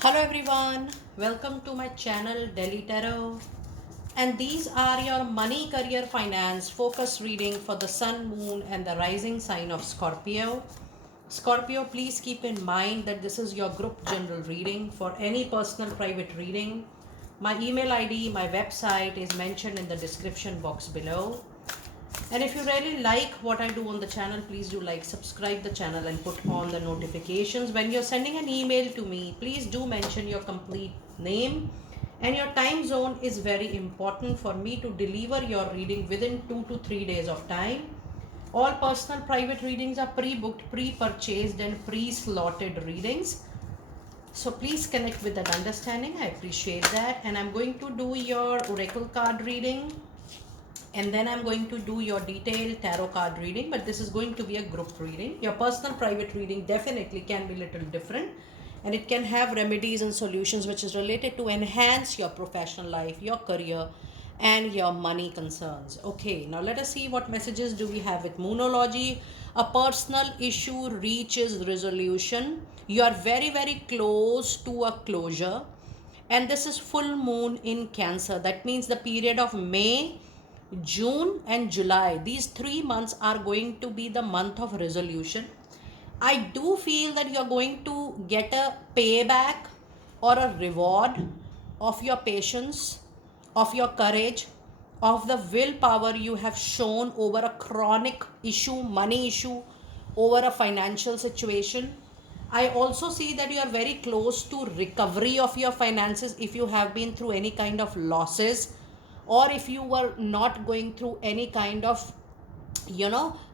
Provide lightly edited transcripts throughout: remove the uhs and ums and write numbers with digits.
Hello everyone, welcome to my channel Delhi Tarot, and these are your money, career, finance focus reading for the sun, moon and the rising sign of Scorpio. Scorpio, please keep in mind that this is your group general reading. For any personal private reading, my email ID, my website is mentioned in the description box below. And if you really like what I do on the channel, please do like, subscribe the channel and put on the notifications. When you're sending an email to me, please do mention your complete name, and your time zone is very important for me to deliver your reading within 2 to 3 days of time. All personal private readings are pre-booked, pre-purchased and pre-slotted readings. So please connect with that understanding. I appreciate that. And I'm going to do your oracle card reading, and then I'm going to do your detailed tarot card reading, but this is going to be a group reading. Your personal private reading definitely can be a little different, and it can have remedies and solutions which is related to enhance your professional life, your career and your money concerns. Okay, now let us see what messages do we have with Moonology. A personal issue reaches resolution. You are very close to a closure, and this is full moon in Cancer. That means the period of May, June and July, these 3 months are going to be the month of resolution. I do feel that you're going to get a payback or a reward of your patience, of your courage, of the willpower you have shown over a chronic issue, money issue, over a financial situation. I also see that you are very close to recovery of your finances if you have been through any kind of losses, or if you were not going through any kind of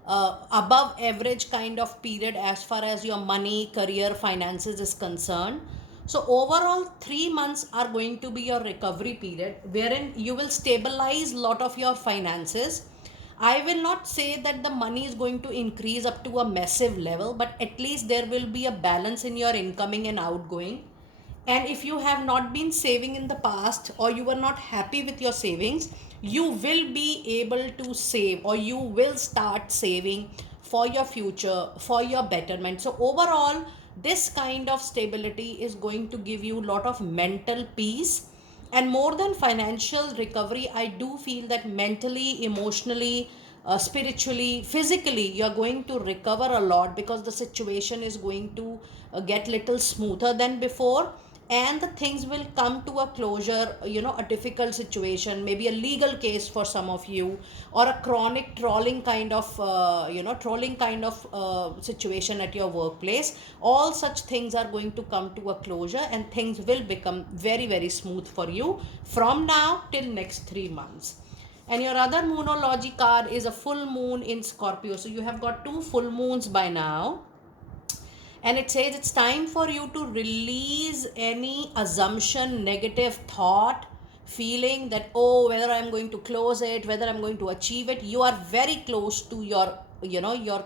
above average kind of period as far as your money, career, finances is concerned. So overall 3 months are going to be your recovery period, wherein you will stabilize lot of your finances. I will not say that the money is going to increase up to a massive level, but at least there will be a balance in your incoming and outgoing. And if you have not been saving in the past, or you were not happy with your savings, you will be able to save, or you will start saving for your future, for your betterment. So overall, this kind of stability is going to give you a lot of mental peace. And more than financial recovery, I do feel that mentally, emotionally, spiritually, physically, you're going to recover a lot, because the situation is going to get little smoother than before, and the things will come to a closure. A difficult situation, maybe a legal case for some of you, or a chronic trolling kind of situation at your workplace. All such things are going to come to a closure, and things will become very smooth for you from now till next 3 months. And your other Moonology card is a full moon in Scorpio. So you have got 2 full moons by now, and it says it's time for you to release any assumption, negative thought, feeling that, oh, whether I'm going to close it, whether I'm going to achieve it. You are very close to your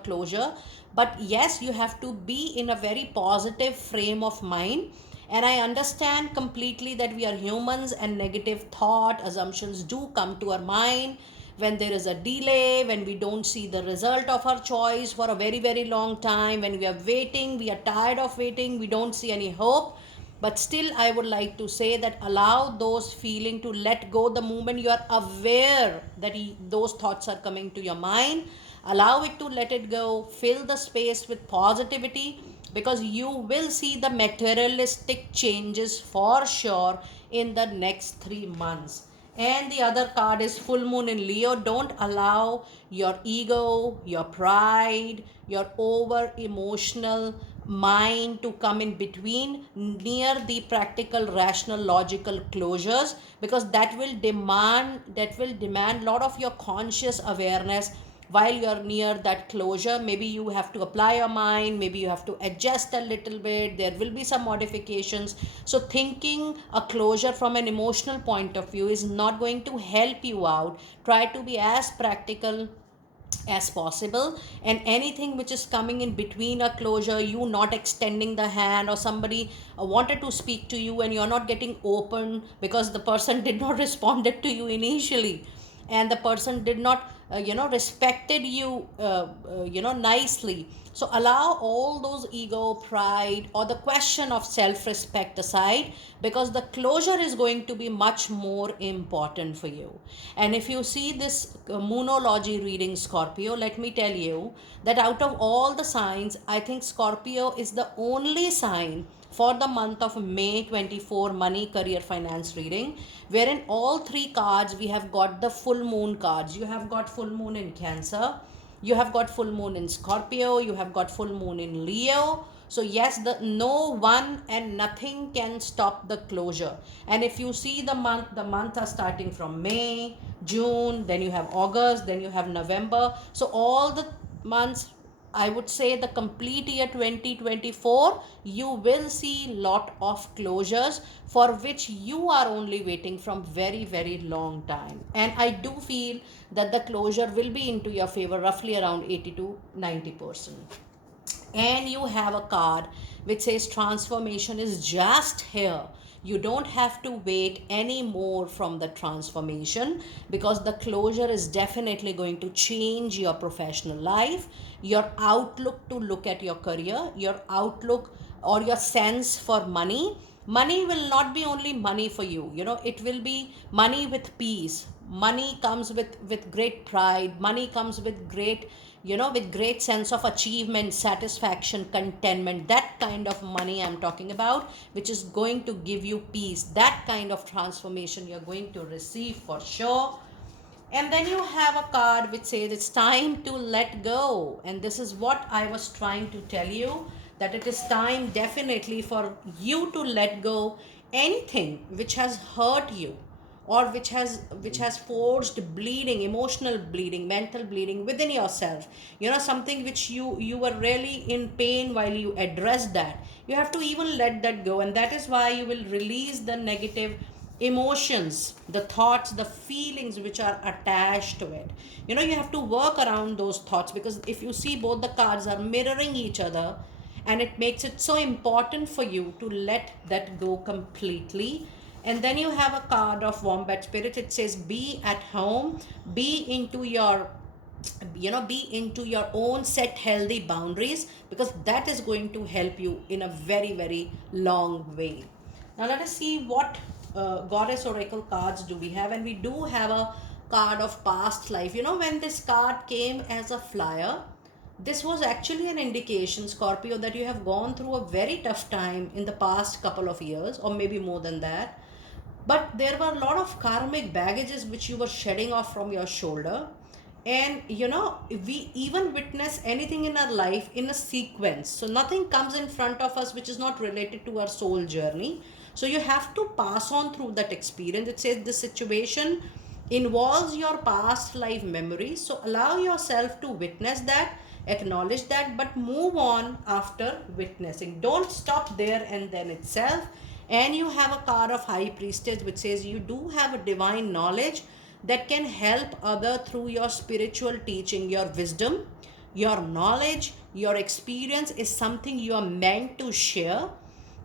closure, but yes, you have to be in a very positive frame of mind. And I understand completely that we are humans, and negative thought, assumptions do come to our mind when there is a delay, when we don't see the result of our choice for a very long time, when we are waiting, we are tired of waiting, we don't see any hope. But still, I would like to say that allow those feeling to let go. The moment you are aware that those thoughts are coming to your mind, allow it to let it go. Fill the space with positivity, because you will see the materialistic changes for sure in the next 3 months. And the other card is full moon in Leo. Don't allow your ego, your pride, your over emotional mind to come in between near the practical, rational, logical closures, because that will demand a lot of your conscious awareness while you're near that closure. Maybe you have to apply your mind, maybe you have to adjust a little bit, there will be some modifications. So thinking a closure from an emotional point of view is not going to help you out. Try to be as practical as possible, and anything which is coming in between a closure, you not extending the hand, or somebody wanted to speak to you and you're not getting open because the person did not responded to you initially, and the person did not respected you, nicely. So allow all those ego, pride, or the question of self respect aside, because the closure is going to be much more important for you. And if you see this moonology reading, Scorpio, let me tell you that out of all the signs, I think Scorpio is the only sign for the month of May 24 money, career, finance reading, wherein all three cards we have got the full moon cards. You have got full moon in Cancer, you have got full moon in Scorpio, you have got full moon in Leo. So yes, the no one and nothing can stop the closure. And if you see the months are starting from May, June, then you have August, then you have November. So all the months, I would say the complete year 2024, you will see lot of closures for which you are only waiting from very, very long time. And I do feel that the closure will be into your favor roughly around 80 to 90%. And you have a card which says transformation is just here. You don't have to wait anymore from the transformation, because the closure is definitely going to change your professional life, your outlook to look at your career, your outlook or your sense for money. Money will not be only money for you, it will be money with peace. Money comes with great pride. Money comes with great, with great sense of achievement, satisfaction, contentment. That kind of money I'm talking about, which is going to give you peace. That kind of transformation you're going to receive for sure. And then you have a card which says it's time to let go. And this is what I was trying to tell you, that it is time definitely for you to let go anything which has hurt you, or which has forced bleeding, emotional bleeding, mental bleeding within yourself. Something which you were really in pain while you addressed that. You have to even let that go, and that is why you will release the negative emotions, the thoughts, the feelings which are attached to it. You have to work around those thoughts, because if you see, both the cards are mirroring each other, and it makes it so important for you to let that go completely. And then you have a card of Wombat Spirit. It says be at home, be into your be into your own, set healthy boundaries, because that is going to help you in a very, very long way. Now let us see what goddess oracle cards do we have. And we do have a card of past life. When this card came as a flyer, this was actually an indication, Scorpio, that you have gone through a very tough time in the past couple of years, or maybe more than that. But there were a lot of karmic baggages which you were shedding off from your shoulder. And we even witness anything in our life in a sequence. So nothing comes in front of us which is not related to our soul journey. So you have to pass on through that experience. It says the situation involves your past life memories. So allow yourself to witness that, acknowledge that, but move on after witnessing. Don't stop there and then itself. And you have a card of High Priestess which says you do have a divine knowledge that can help other through your spiritual teaching. Your wisdom, your knowledge, your experience is something you are meant to share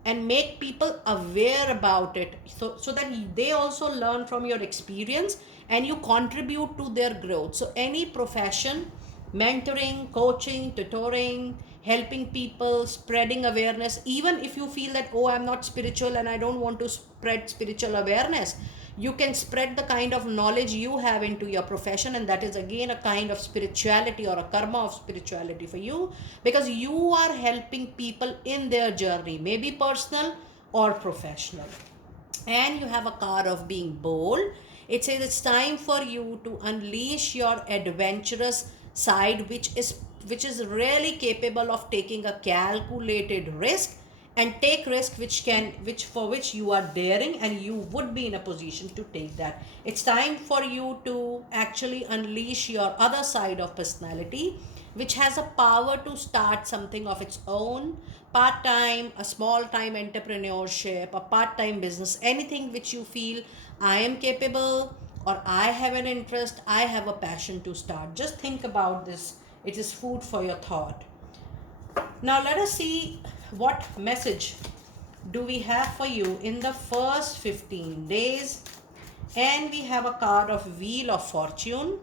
and make people aware about it, so that they also learn from your experience and you contribute to their growth. So any profession, mentoring, coaching, tutoring, helping people, spreading awareness, even if you feel that, oh, I'm not spiritual and I don't want to spread spiritual awareness, you can spread the kind of knowledge you have into your profession, and that is again a kind of spirituality or a karma of spirituality for you, because you are helping people in their journey, maybe personal or professional. And you have a card of being bold. It says it's time for you to unleash your adventurous side, which is really capable of taking a calculated risk, and take risk which you are daring, and you would be in a position to take that. It's time for you to actually unleash your other side of personality, which has a power to start something of its own, part time, a small time entrepreneurship, a part time business, anything which you feel I am capable, or I have an interest, I have a passion to start. Just think about this. It is food for your thought. Now let us see what message do we have for you in the first 15 days. And we have a card of Wheel of Fortune.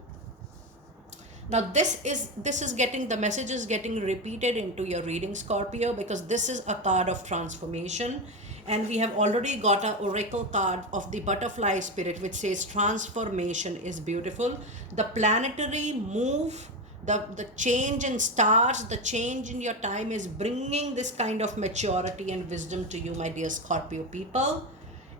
Now this is getting, the message is getting repeated into your reading, Scorpio, because this is a card of transformation, and we have already got a oracle card of the butterfly spirit which says transformation is beautiful. The planetary move, the change in stars, the change in your time is bringing this kind of maturity and wisdom to you, my dear Scorpio people.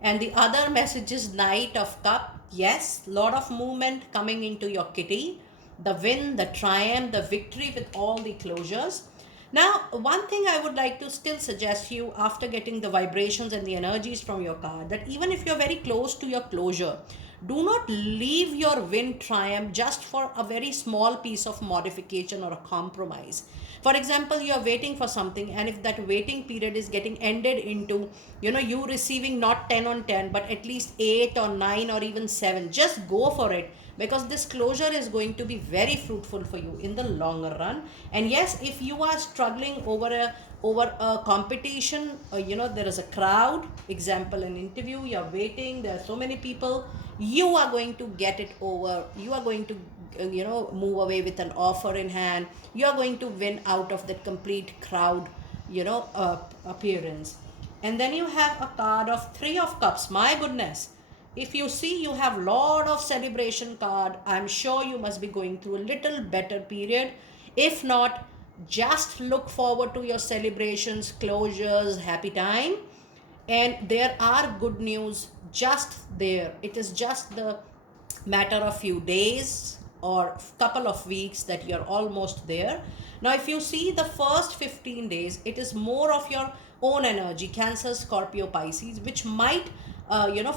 And the other message is Knight of Cup. Yes, lot of movement coming into your kitty. The win, the triumph, the victory with all the closures. Now, one thing I would like to still suggest you after getting the vibrations and the energies from your card, that even if you're very close to your closure, do not leave your win triumph just for a very small piece of modification or a compromise. For example, you are waiting for something, and if that waiting period is getting ended into, you receiving not 10 on 10, but at least 8 or 9 or even 7, just go for it, because this closure is going to be very fruitful for you in the longer run. And yes, if you are struggling over a competition, there is a crowd, example an interview, you're waiting, there are so many people, you are going to get it over, you are going to move away with an offer in hand, you are going to win out of that complete crowd appearance. And then you have a card of Three of Cups. My goodness, if you see you have lot of celebration card, I'm sure you must be going through a little better period. If not, just look forward to your celebrations, closures, happy time. And there are good news just there. It is just the matter of few days or couple of weeks that you're almost there. Now if you see the first 15 days, it is more of your own energy, Cancer, Scorpio, Pisces, which might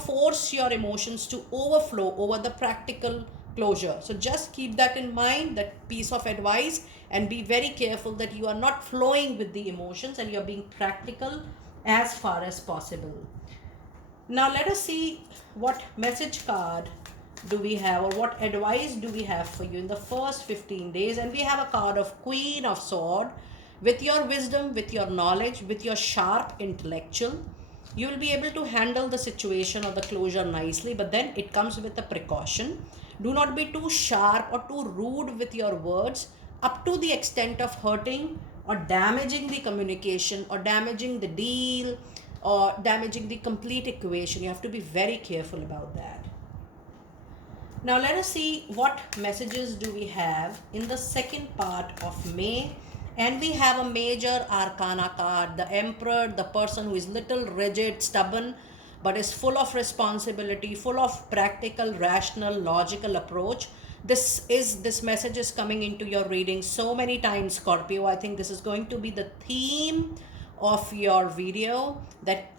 force your emotions to overflow over the practical closure. So just keep that in mind, that piece of advice, and be very careful that you are not flowing with the emotions and you're being practical as far as possible. Now let us see what message card do we have, or what advice do we have for you in the first 15 days. And we have a card of Queen of Sword. With your wisdom, with your knowledge, with your sharp intellectual, you will be able to handle the situation or the closure nicely, but then it comes with a precaution. Do not be too sharp or too rude with your words up to the extent of hurting or damaging the communication or damaging the deal or damaging the complete equation. You have to be very careful about that. Now let us see what messages do we have in the second part of May. And we have a major arcana card, the Emperor, the person who is little rigid, stubborn, but is full of responsibility, full of practical, rational, logical approach. This message is coming into your reading so many times, Scorpio. I think this is going to be the theme of your video, that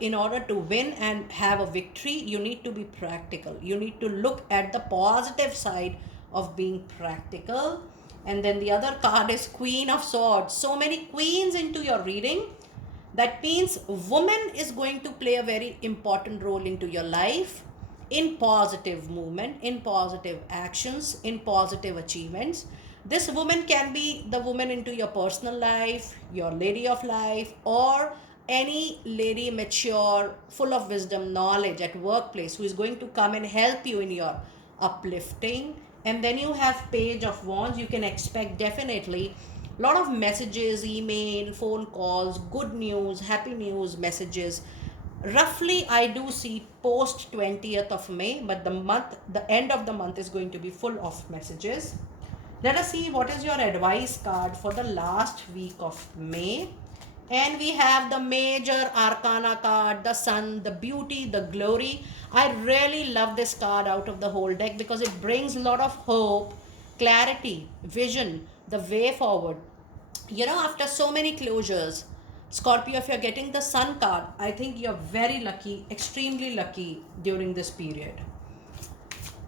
in order to win and have a victory, you need to be practical. You need to look at the positive side of being practical. And then the other card is Queen of Swords. So many queens into your reading. That means woman is going to play a very important role into your life, in positive movement, in positive actions, in positive achievements. This woman can be the woman into your personal life, your lady of life, or any lady mature, full of wisdom, knowledge at workplace, who is going to come and help you in your uplifting. And then you have Page of Wands. You can expect definitely a lot of messages, email, phone calls, good news, happy news messages. Roughly I do see post 20th of May, but the end of the month is going to be full of messages. Let us see what is your advice card for the last week of May. And we have the major arcana card, the Sun, the beauty, the glory. I really love this card out of the whole deck because it brings a lot of hope, clarity, vision, the way forward. After so many closures, Scorpio, if you're getting the Sun card, I think you're very lucky, extremely lucky during this period.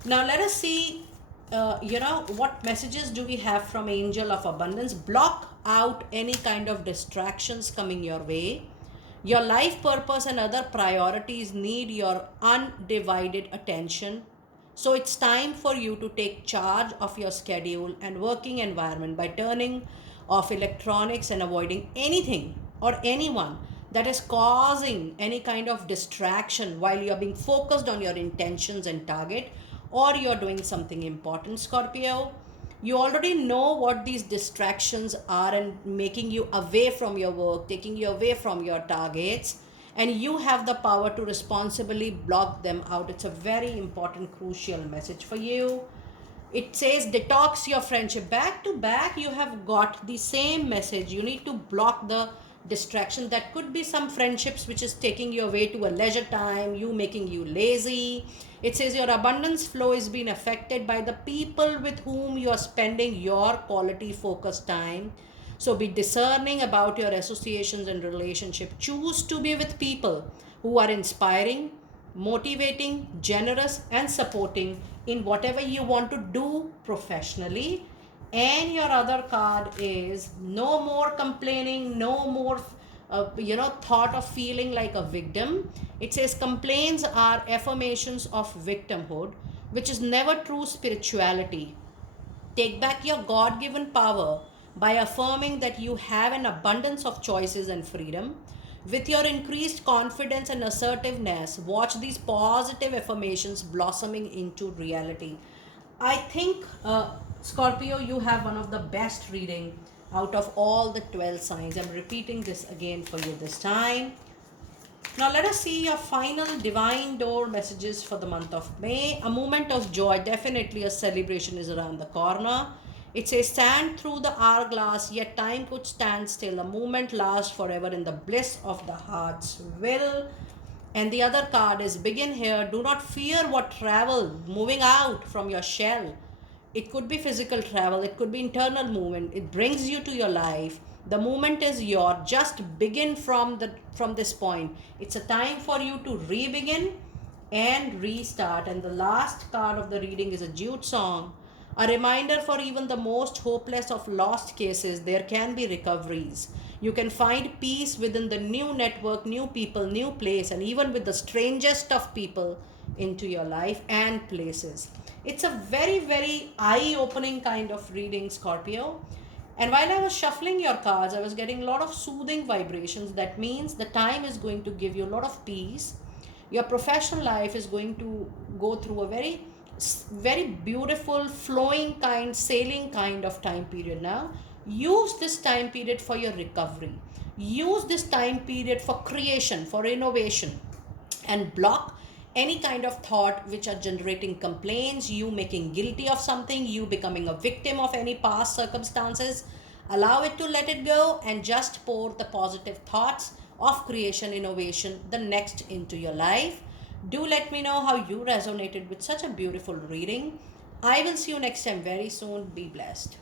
Now let us see, what messages do we have from Angel of Abundance. Block out any kind of distractions coming your way. Your life purpose and other priorities need your undivided attention. So it's time for you to take charge of your schedule and working environment by turning off electronics and avoiding anything or anyone that is causing any kind of distraction while you're being focused on your intentions and target, or you're doing something important, Scorpio. You already know what these distractions are and making you away from your work, taking you away from your targets, and you have the power to responsibly block them out. It's a very important, crucial message for you. It says detox your friendship. Back to back, you have got the same message. You need to block the distraction. That could be some friendships which is taking you away to a leisure time, you making you lazy. It says your abundance flow is being affected by the people with whom you are spending your quality focused time. So be discerning about your associations and relationship. Choose to be with people who are inspiring, motivating, generous, and supporting in whatever you want to do professionally. And your other card is no more complaining, no more thought of feeling like a victim. It says complaints are affirmations of victimhood, which is never true spirituality. Take back your God given power by affirming that you have an abundance of choices and freedom. With your increased confidence and assertiveness, watch these positive affirmations blossoming into reality. I think, Scorpio, you have one of the best reading out of all the 12 signs. I'm repeating this again for you this time. Now, let us see your final divine door messages for the month of May. A moment of joy, definitely a celebration is around the corner. It says, stand through the hourglass, yet time could stand still. A moment lasts forever in the bliss of the heart's will. And the other card is, begin here. Do not fear what travel, moving out from your shell. It could be physical travel, it could be internal movement. It brings you to your life. The movement is your. Just begin from this point. It's a time for you to re-begin and restart. And the last card of the reading is a Jude song. A reminder for even the most hopeless of lost cases, there can be recoveries. You can find peace within the new network, new people, new place, and even with the strangest of people into your life and places. It's a very, very eye opening kind of reading, Scorpio. And while I was shuffling your cards, I was getting a lot of soothing vibrations. That means the time is going to give you a lot of peace. Your professional life is going to go through a very beautiful, flowing kind, sailing kind of time period now. Use this time period for your recovery. Use this time period for creation, for innovation, and block any kind of thought which are generating complaints, you making guilty of something, you becoming a victim of any past circumstances. Allow it to let it go and just pour the positive thoughts of creation, innovation, the next into your life. Do let me know how you resonated with such a beautiful reading. I will see you next time very soon. Be blessed.